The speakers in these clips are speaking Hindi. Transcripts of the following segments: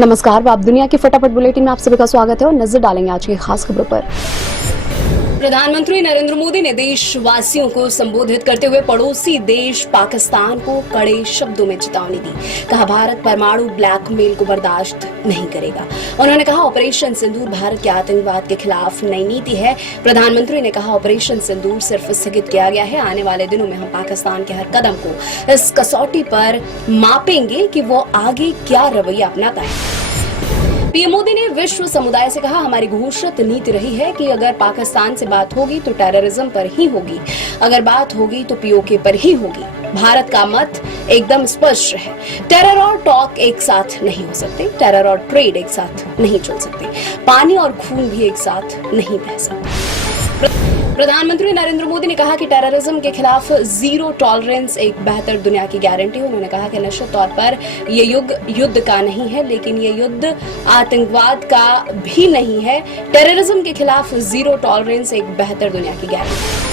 नमस्कार, आप दुनिया की फटाफट बुलेटिन में आप सभी का स्वागत है और नजर डालेंगे आज की खास खबरों पर। प्रधानमंत्री नरेंद्र मोदी ने देशवासियों को संबोधित करते हुए पड़ोसी देश पाकिस्तान को कड़े शब्दों में चेतावनी दी। कहा, भारत परमाणु ब्लैकमेल को बर्दाश्त नहीं करेगा। उन्होंने कहा, ऑपरेशन सिंदूर भारत के आतंकवाद के खिलाफ नई नीति है। प्रधानमंत्री ने कहा, ऑपरेशन सिंदूर सिर्फ स्थगित किया गया है। आने वाले दिनों में हम पाकिस्तान के हर कदम को इस कसौटी पर मापेंगे कि वो आगे क्या रवैया अपनाता है। पीएम मोदी ने विश्व समुदाय से कहा, हमारी घोषित नीति रही है कि अगर पाकिस्तान से बात होगी तो टेररिज्म पर ही होगी, अगर बात होगी तो पीओके पर ही होगी। भारत का मत एकदम स्पष्ट है, टेरर और टॉक एक साथ नहीं हो सकते, टेरर और ट्रेड एक साथ नहीं चल सकते, पानी और खून भी एक साथ नहीं बह सकते। प्रधानमंत्री नरेंद्र मोदी ने कहा कि टेररिज्म के खिलाफ जीरो टॉलरेंस एक बेहतर दुनिया की गारंटी है। उन्होंने कहा कि निश्चित तौर पर ये युद्ध का नहीं है, लेकिन ये युद्ध आतंकवाद का भी नहीं है। टेररिज्म के खिलाफ जीरो टॉलरेंस एक बेहतर दुनिया की गारंटी है।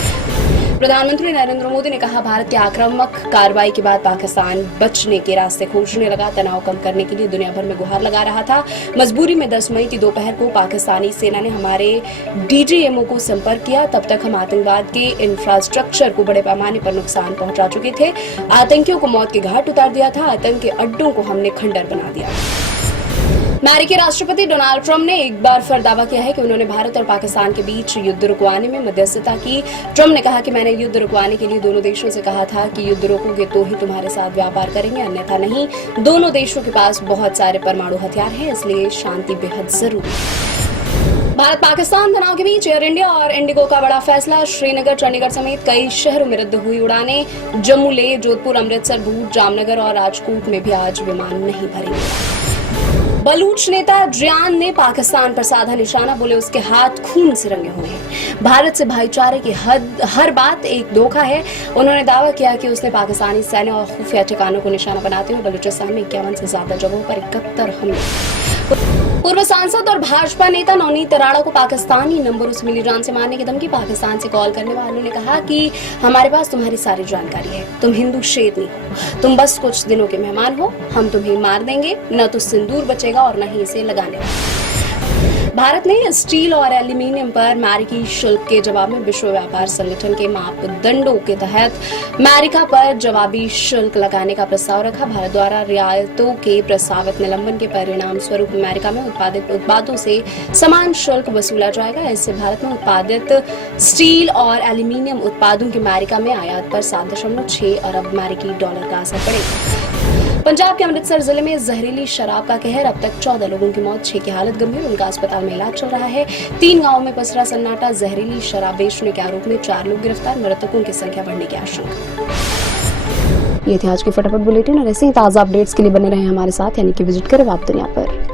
प्रधानमंत्री नरेंद्र मोदी ने कहा, भारत की आक्रामक कार्रवाई के बाद पाकिस्तान बचने के रास्ते खोजने लगा। तनाव कम करने के लिए दुनिया भर में गुहार लगा रहा था। मजबूरी में 10 मई की दोपहर को पाकिस्तानी सेना ने हमारे डीजीएमओ को संपर्क किया। तब तक हम आतंकवाद के इंफ्रास्ट्रक्चर को बड़े पैमाने पर नुकसान पहुंचा चुके थे। आतंकियों को मौत के घाट उतार दिया था। आतंक के अड्डों को हमने खंडर बना दिया। अमेरिकी राष्ट्रपति डोनाल्ड ट्रंप ने एक बार फिर दावा किया है कि उन्होंने भारत और पाकिस्तान के बीच युद्ध रुकवाने में मध्यस्थता की। ट्रंप ने कहा कि मैंने युद्ध रुकवाने के लिए दोनों देशों से कहा था कि युद्ध रोकोगे तो ही तुम्हारे साथ व्यापार करेंगे, अन्यथा नहीं। दोनों देशों के पास बहुत सारे परमाणु हथियार हैं, इसलिए शांति बेहद जरूरी है। भारत पाकिस्तान तनाव के बीच एयर इंडिया और इंडिगो का बड़ा फैसला। श्रीनगर, चंडीगढ़ समेत कई शहरों में रद्द हुई उड़ानें। जम्मू, लेह, जोधपुर, अमृतसर, भूट, जामनगर और राजकोट में भी आज विमान नहीं भरेंगे। बलूच नेता जियान ने पाकिस्तान पर साधा निशाना, बोले उसके हाथ खून से रंगे हुए हैं। भारत से भाईचारे की हर बात एक धोखा है। उन्होंने दावा किया कि उसने पाकिस्तानी सैन्य और खुफिया ठिकानों को निशाना बनाते हुए बलूचिस्तान में 51 से ज्यादा जगहों पर 71 हमले। पूर्व सांसद और भाजपा नेता नवनीत तराड़ा को पाकिस्तानी नंबरों से मिली जान से मारने की धमकी। पाकिस्तान से कॉल करने वालों ने कहा कि हमारे पास तुम्हारी सारी जानकारी है, तुम हिंदू शेर नहीं हो, तुम बस कुछ दिनों के मेहमान हो, हम तुम्हें मार देंगे, न तो सिंदूर बचेगा और न ही इसे लगाने वाला। भारत ने स्टील और एल्यूमीनियम पर अमेरिकी शुल्क के जवाब में विश्व व्यापार संगठन के मापदंडों के तहत अमेरिका पर जवाबी शुल्क लगाने का प्रस्ताव रखा। भारत द्वारा रियायतों के प्रस्तावित निलंबन के परिणाम स्वरूप अमेरिका में उत्पादित उत्पादों से समान शुल्क वसूला जाएगा। इससे भारत में उत्पादित स्टील और एल्यूमीनियम उत्पादों के अमेरिका में आयात पर 7.6 अरब अमेरिकी डॉलर का असर पड़ेगा। पंजाब के अमृतसर जिले में जहरीली शराब का कहर। अब तक 14 लोगों की मौत, 6 की हालत गंभीर, उनका अस्पताल में इलाज चल रहा है। 3 गांवों में पसरा सन्नाटा। जहरीली शराब बेचने के आरोप में 4 लोग गिरफ्तार, मृतकों की संख्या बढ़ने की आशंका। ये थी आज की फटाफट बुलेटिन और ऐसे ही ताजा अपडेट्स के लिए बने रहे हमारे साथ, यानी कि विजिट करें आप दुनिया पर।